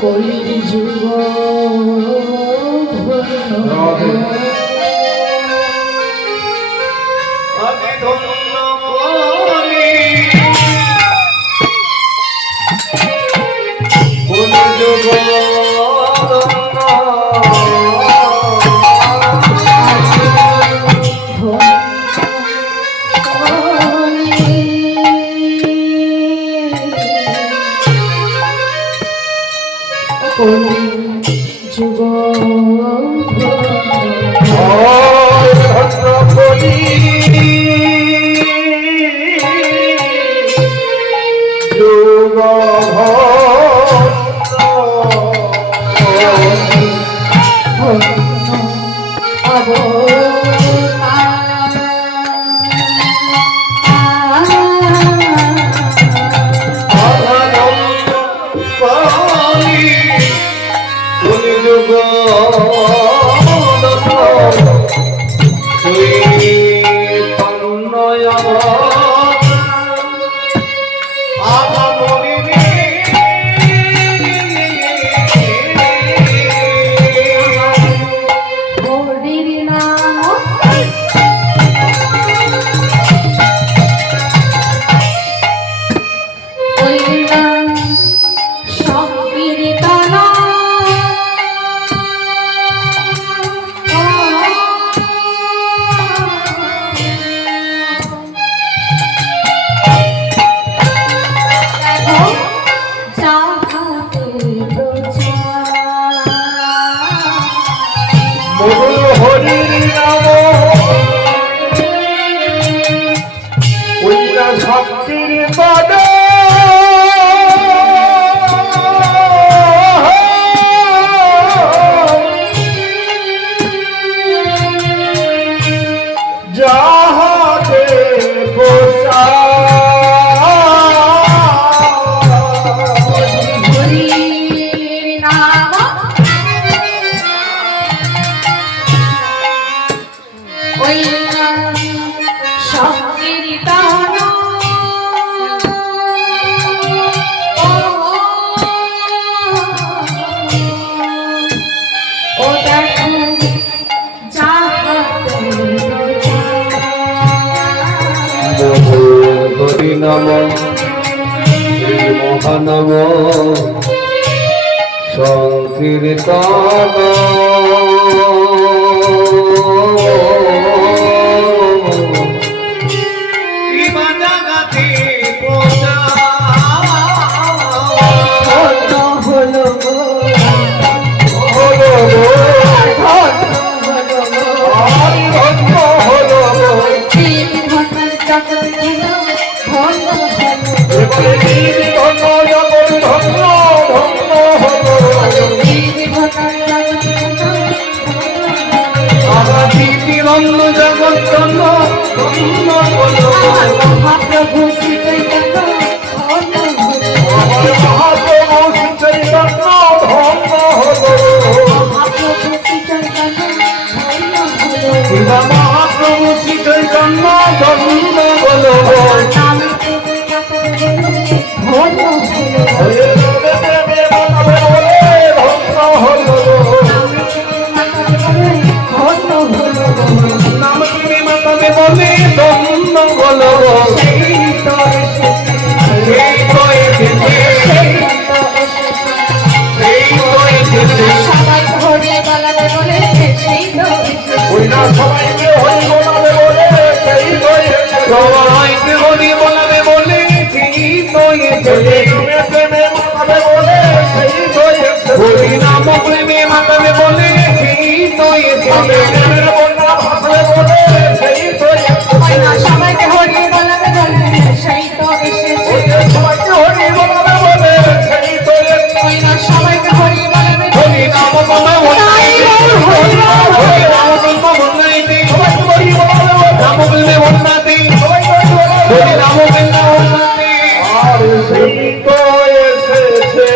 কলির যুগ আমি ধন্য করি কলির যুগ যুগ হরিনাম মহানাম সংকীর্তন মহাপ্রভু শ্রী চৈতন্য মহাপ্রভু শ্রী চৈতন্য ধন্য বলো সবাইকে হরি বলাবে বলে হরি নাম প্রেমে মাতাবে বলে সবাইকে হরি বলাবে বলে সেই তো এসেছে সবাইকে হরি বলাবে বলে সবাইকে হরি বলাবে হরি নাম তোমায় রাম বললে বন্যাতে হরি রাম বললে বন্যাতে আর সেই তো এসেছে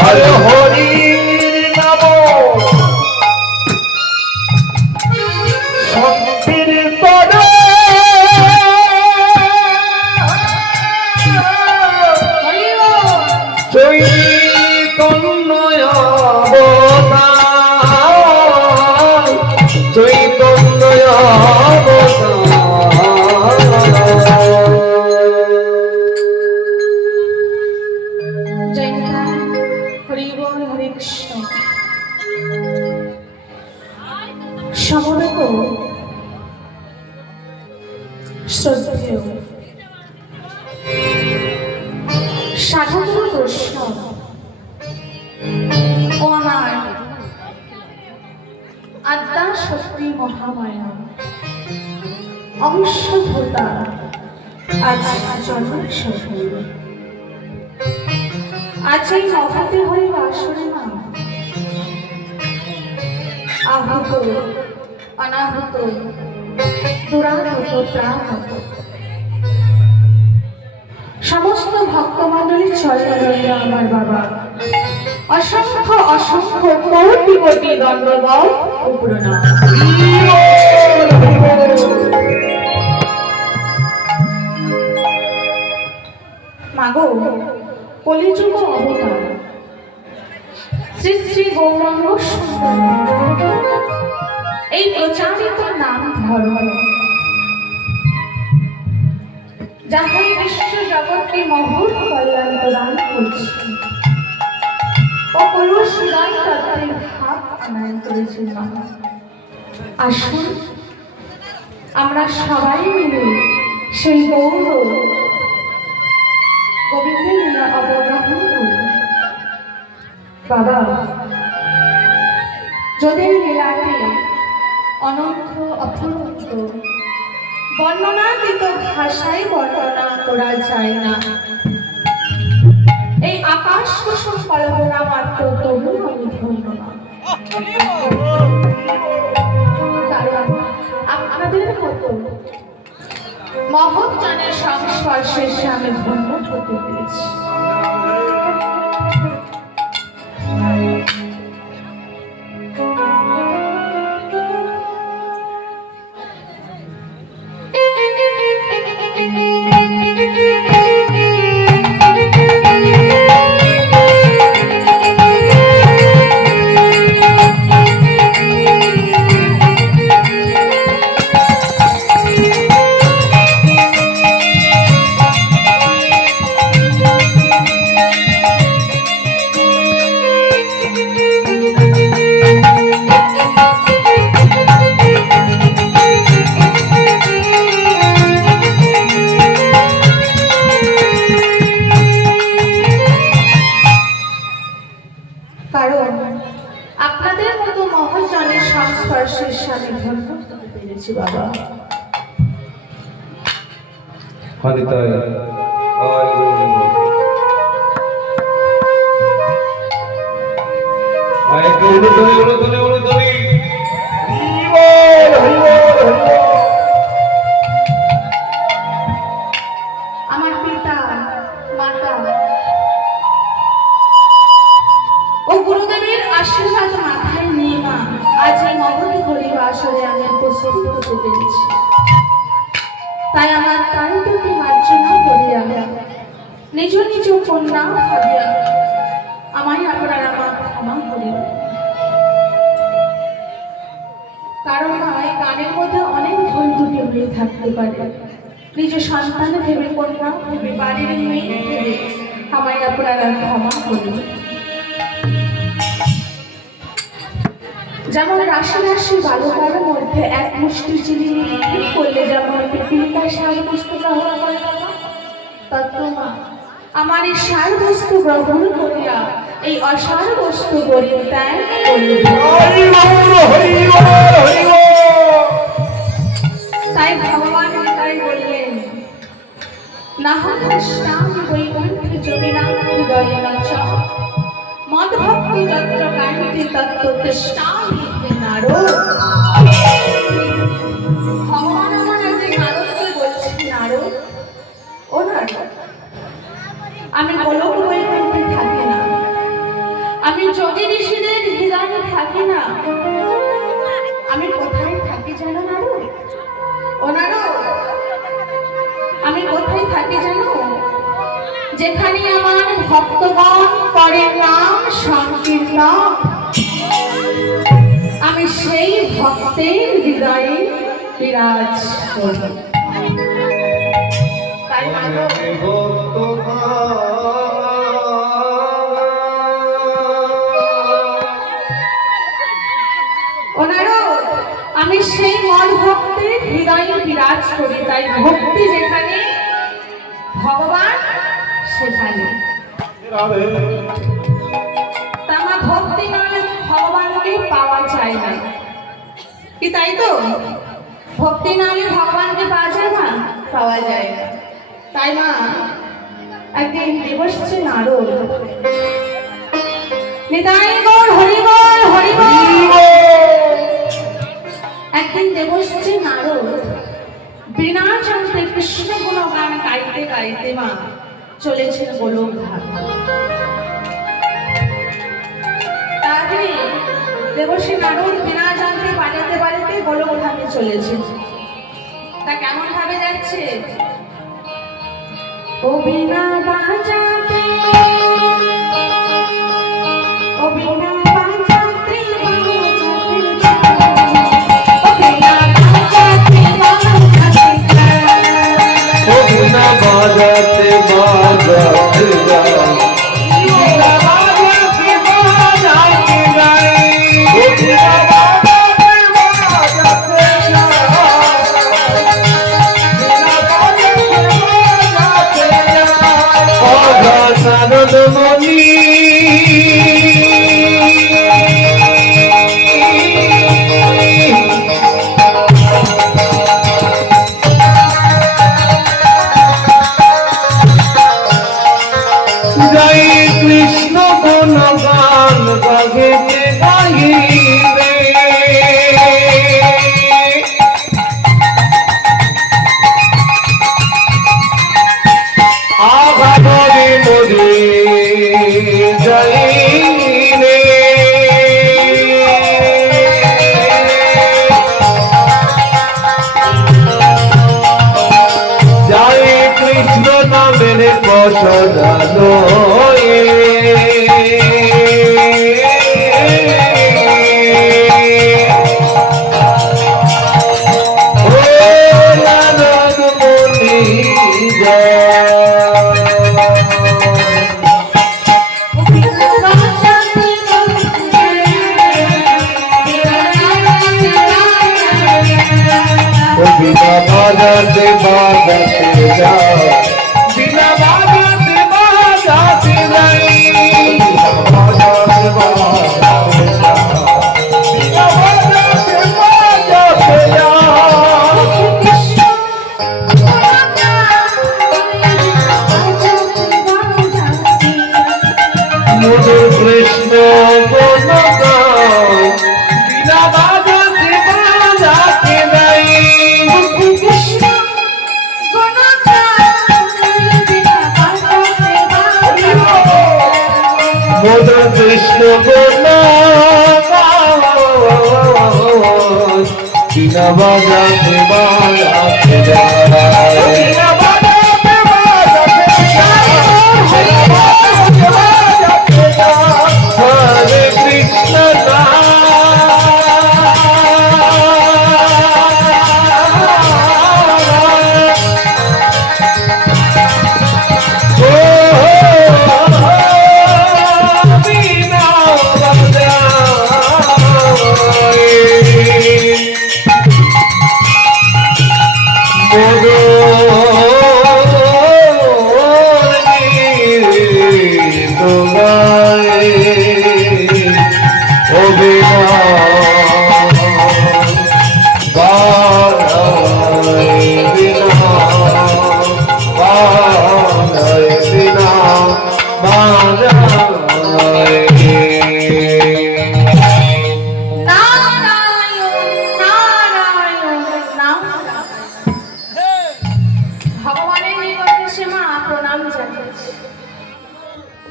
আরে হরি নাম সংকীর্তন চৈতন্য সমবেত শ্রদ্ধেয় সাধুগুরু বৈষ্ণব ও আমার আদ্যা শক্তি মহামায়া অংশভূতা আজ জন্মোৎসব। আজ এই মহাতে হয়ে আসরে মা আহত অনাহত দুরাহত প্রাণহত সমস্ত ভক্তমণ্ডলীর চরণে আমার বাবা অসংখ্য অসংখ্য কোটি কোটি দণ্ডবত ও প্রণাম। মাগো কলিযুগ অবতার শ্রী শ্রী গৌরাঙ্গ সুন্দর এই প্রচারিত নাম ধর্ম যাহাই বিশ্ব জগৎকে মহৎ কল্যাণ প্রদান করছে ও কলুষ হৃদয় তত্ত্বের ভাব আনয়ন করেছেন মা। আসুন আমরা সবাই মিলে সেই গৌর গোবিন্দের লীলা অবগাহন করি। বাবা যদের লীলাটি অনন্ত অফুরন্ত বর্ণনাতীত ভাষায় বর্ণনা করা যায় না। এই আকাশ কুসুম কল্পনা মাত্র তবু আমি ধন্য না, কারণ আপনাদের মতো মহৎ জানের সংস্পর্শে এসে আমি ধন্য হতে পেরেছি। কারণ আপনাদের মতো মহাজনের সংস্পর্শের সামনে ধন্য হতে পেরেছি বাবা। আমার পিতা মাতা ও গুরুদেবের আশীর্বাদ মাথায় নিয়ে মা আজ এই মহৎ হরির আসরে আমি উপস্থিত হতে পেরেছি। তাই আমার তারিখকে মার্জনা করিয়া নিজ নিজ কন্যা ভাবিয়া আমায় আপনারা আমার ক্ষমা করিল। কারণ এই গানের মধ্যে অনেক ভুল ত্রুটি হয়ে থাকতে পারে। নিজ সন্তান ভেবে কন্যা ভেবে বাড়ির মেয়ে ভেবে আমায় আপনারা ক্ষমা করিল। যেমন রাশি রাশি বালকার মধ্যে এক মুষ্টি চিনি করলে যেমন পৃথিবীটা সার বস্তু গ্রহণ করে তত্ত্বমা আমার এই সার বস্তু গ্রহণ করিয়া এই অসার বস্তু পরিত্যাগ করিল। তাই ভগবান তাই বললেন নাহং কৃষ্ণামি বৈকুণ্ঠে যোগিনাং হৃদয়েন চ মদ্ভক্তি যত্র কান্তি তত্ত্ব তৃষ্ণামি নারদ। ভগবান আমার আজকে নারদকে বলছি নারদ ও নারদ আমি গোলক বৈকুণ্ঠে থাকি না, আমি যোগী ঋষিদের হৃদয়ে থাকি না, আমি কোথায় থাকি জানো নারদ ও নারদ? আমি কোথায় থাকি জানো? যেখানে আমার ভক্তগণ করে নাম সংকীর্তন। আমি সেই ভক্তের হৃদয়ে বিরাজ করি। তাই মাগো, ওনারও আমি সেই মন ভক্তের হৃদয়ে বিরাজ করি। তাই ভক্তি যেখানে, ভগবান সেখানে। তা আমার ভক্তি না হলে ভগবানকে পাওয়া যায় না, কি তাই তো? ভক্তি না হলে ভগবানকে পাওয়া যায় না, পাওয়া যায় না। তাই মা একদিন দেবশ্রী নারদ, নিতাই গৌর হরি বল হরি বল, একদিন দেবশ্রী নারদ বিনা চন্দ্রে কৃষ্ণ গুণগান গাইতে গাইতে মা চলেছেন গোলক ধাম। তারপরে দেবশ্রী নারদ বিনা যন্ত্রে বাজাতে বাজাতে গোলক ধামে চলেছে। তা কেমন ভাবে যাচ্ছে? ও বিনা বাজাতে, ও বিনা বাজাতে, ও বিনা বাজাতে, ও বিনা বাজাতে বাজাতে যাই, বিনা বাজাতে বাজাতে যাই, ও বিনা বাজাতে বাজাতে যাই, বিনা বাজাতে বাজাতে যাই। অঘা নারদমণি জয় কৃষ্ণ গুণগান গাহিতে গাহিবে, আঘাতরে মরে জয় রে, জয় কৃষ্ণ নামের প্রসাদালো বাজাতে বাজাতে যাও, বিনা বাজাতে বাজাতে যাই, বাজাতে বাজাতে যাও, বিনা বাজাতে বাজাতে যাও। মধুর কৃষ্ণ গুণগান বিনা বাজাতে বাজাতে যাই, মধুর কৃষ্ণ গুণগান বিনা বাজাতে বাজাতে যাই, বিনা বাজাতে বাজাতে যাই, হরে কৃষ্ণ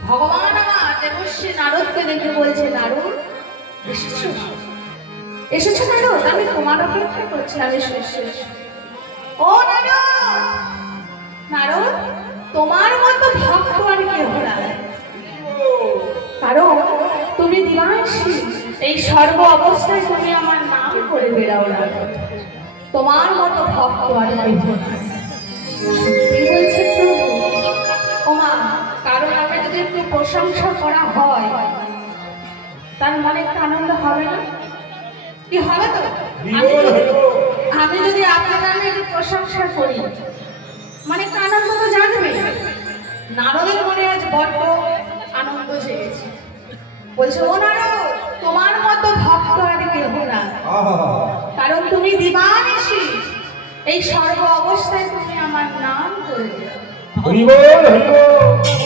ভগবান আমার দেবশ্রী নারদকে দেখে বলছে, নারদ এসেছো? এসেছো নারদ? আমি তোমার অপেক্ষা করছিলাম, এসেছো? ও নারদ, নারদ তোমার মতো ভক্ত আর কেউ না, কারণ তুমি দিবাংশী এই সর্ব অবস্থায় তুমি আমার নাম করে বেড়াও না, তোমার মতো ভক্ত আর পাইব না। সত্যি বলছে প্রভু। ওমা, কারণ আমি যদি একটু প্রশংসা করা হয় তার মনে একটা আনন্দ হবে না? কি হবে তো? আমি যদি আপনার নামে একটু প্রশংসা করি মানে একটা আনন্দ তো জানবে। নারদের মনে আজ বড্ড আনন্দ জেগেছে। বলছে, ও নারদ, তোমার মতো ভক্ত আর কেহ না, কারণ তুমি দিবানিশি এই সর্ব অবস্থায় তুমি আমার নাম করে দিও।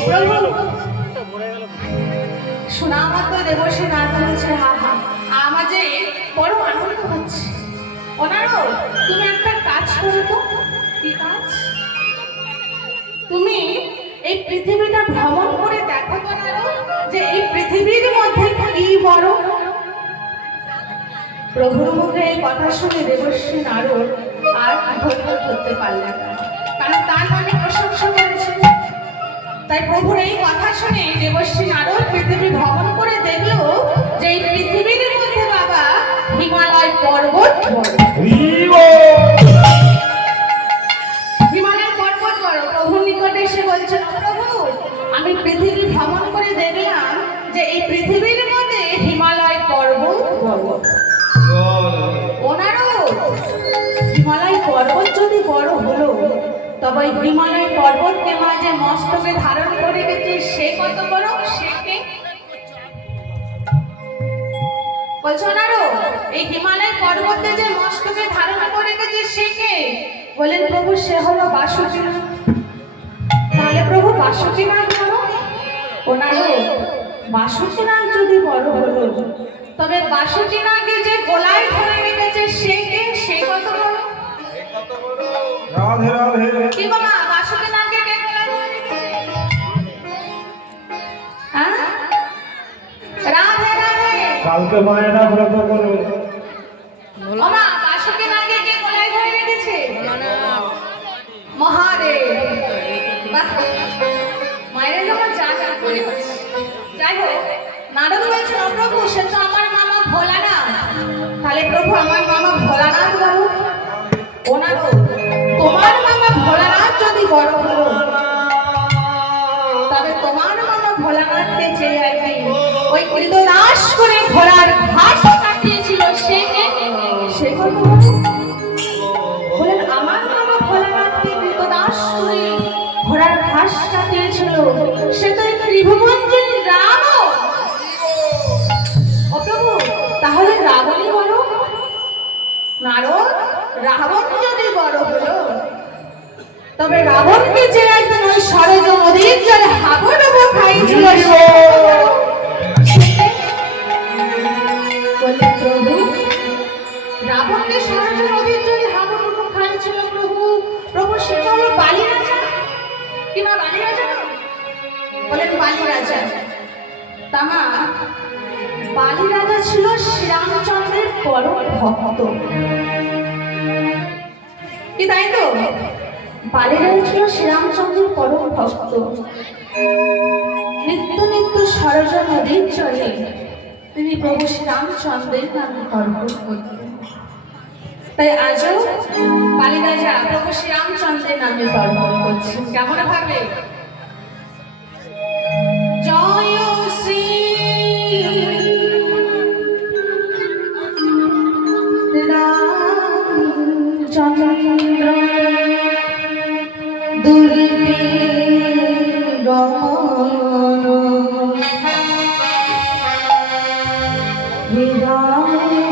প্রভু শোনা মাত্র দেবশ্রী নাথ বলছে, হা হা, আমার যে বড় আনন্দ হচ্ছে। ও নারদ, তুমি একটা কাজ করো তো। কি কাজ? তুমি এই পৃথিবীটা ভ্রমণ করে দেখো তো নারদ, যে এই পৃথিবীর মধ্যে কি বড়। প্রভুর মুখে এই কথা শুনে দেবশ্রী নারদ আর ধৈর্য ধরতে পারলেন না, কারণ তার মনে প্রশংসা করেছে। তাই প্রভুর এই কথা শুনে দেবশ্রী নারদ পৃথিবী ভ্রমণ করে দেখলো যে এই পৃথিবীর মধ্যে বাবা হিমালয় পর্বত বড়। হিমালয় পর্বত বড়। প্রভুর নিকটে এসে বলছেন, প্রভু আমি পৃথিবী ভ্রমণ করে দেখলাম যে এই পৃথিবীর মধ্যে হিমালয় পর্বত বড়। ওনারও হিমালয় পর্বত যদি বড় হলো, তবে হিমালয় পর্বতকে মাঝে মস্তকে ধারণ করে গেছে সে কত বড়? সে কে? বলছো ওনারও এই হিমালয় পর্বতে যে মস্তকে ধারণ করে গেছে সে কে? বলেন, প্রভু সে হলো বাসুকীনাথ। তাহলে প্রভু বাসুকীনাথ বড়? ওনারও বাসুকীনাথ যদি বড় হলো, তবে বাসুকীনাথকে যে গলায় ধরে রেখেছে সে কে? সে কত বড়? রাধে রাধে। কি বাবা, বাসুকীনাথকে কে গলায় ধরে রেখেছে? হ্যাঁ, রাধে রাধে। কালকে মায়েরা ব্রত করো। বাবা, বাসুকীনাথকে কে গলায় ধরে রেখেছে? মহাদেব। বাহ, মায়েরা যখন যা যা করে। যাই হোক, নারদ বলছেন, প্রভু সে তো আমার মামা ভোলানাথ। তাহলে প্রভু আমার মামা ভোলানাথ বড়? ও নারদ, তোমার মামা ভোলানাথ যদি বড় হলো, তবে তোমার মামা ভোলানাথকে চেয়ে একদিন ওই কৃতদাস করে ঘোড়ার ঘাস কাটিয়েছিল সে কে? সে কত বড়? বলেন, আমার মামা ভোলানাথকে কৃতদাস করে ঘোড়ার ঘাস কাটিয়েছিল সে তো এই ত্রিভুবনের রাবণ। ও প্রভু, তাহলে রাবণই বড়? নারদ, রাবণ যদি বড় হলো, তবে রাবণকে যে একদিন ওই সরজ নদীর জলে হাবুডুবু খাইছিল বলে, প্রভু রাবণকে সরজ নদীর জলে হাবুডুবু খাইছিল প্রভু, প্রভু সেটা হলো বালি রাজা। কি না বালি রাজা? বলেন, বালি রাজা। তামা বালি রাজা ছিল শ্রীরামচন্দ্রের পরম ভক্ত। কি তাই তো? বালি রাজা ছিল শ্রীরামচন্দ্রের পরম ভক্ত। নিত্য নিত্য সরজ নদীর জলে তিনি প্রভু শ্রীরামচন্দ্রের নামে অর্পণ করতেন। তাই আজও বালি রাজা প্রভু শ্রীরামচন্দ্রের নামে অর্পণ করছেন। কেমন ভাবে? জয় শ্রী রামচন্দ্র দুর্গে গমন হৃদয়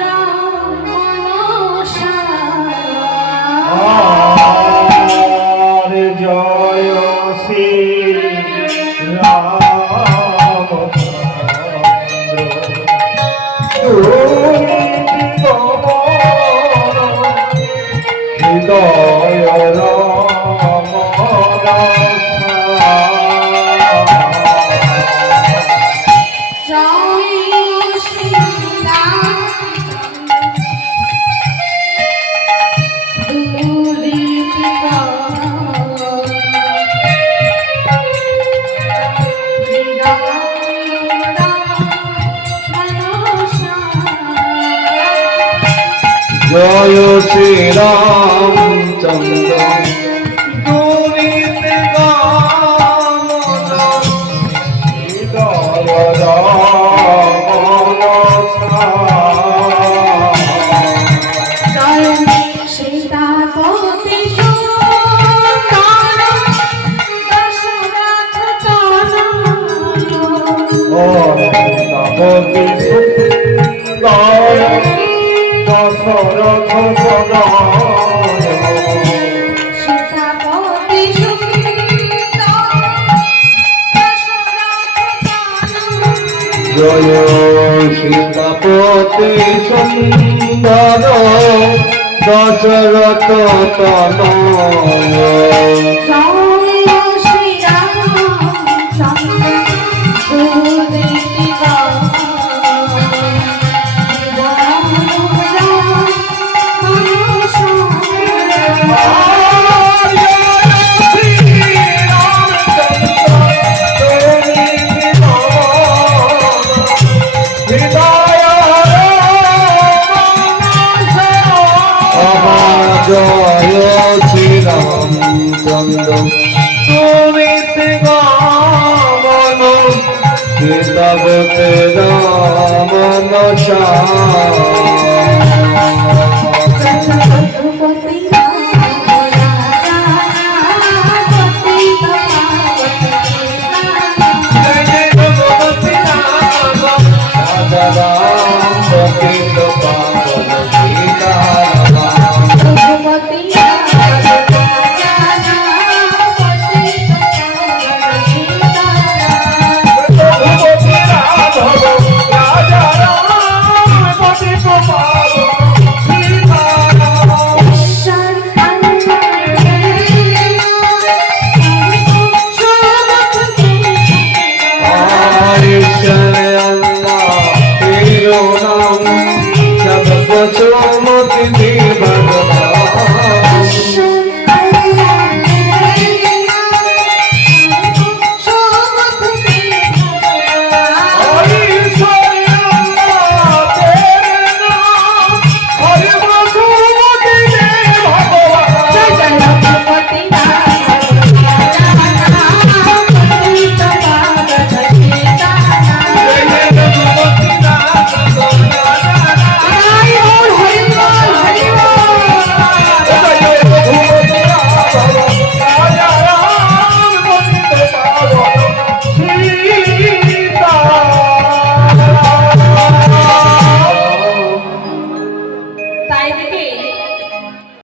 রাম মনসা। আরে জয় শ্রী জয় শ্রী রামচন্দ্র দুরিত কামনা হৃদয় রামনসা। জয় সীতাপতি সুন্দর দশরথ তনয়। তাপতি সুন্দর দশরথ তনয়। সীতাপতি সুন্দর দশরথ তনয়। জয় সীতাপতি সুন্দর দশরথ তনয়। জয় শ্রী রামচন্দ্র দুরিত জয় শ্রী রামচন্দ্র সুমিত গামন সীতাবতে রামনসা।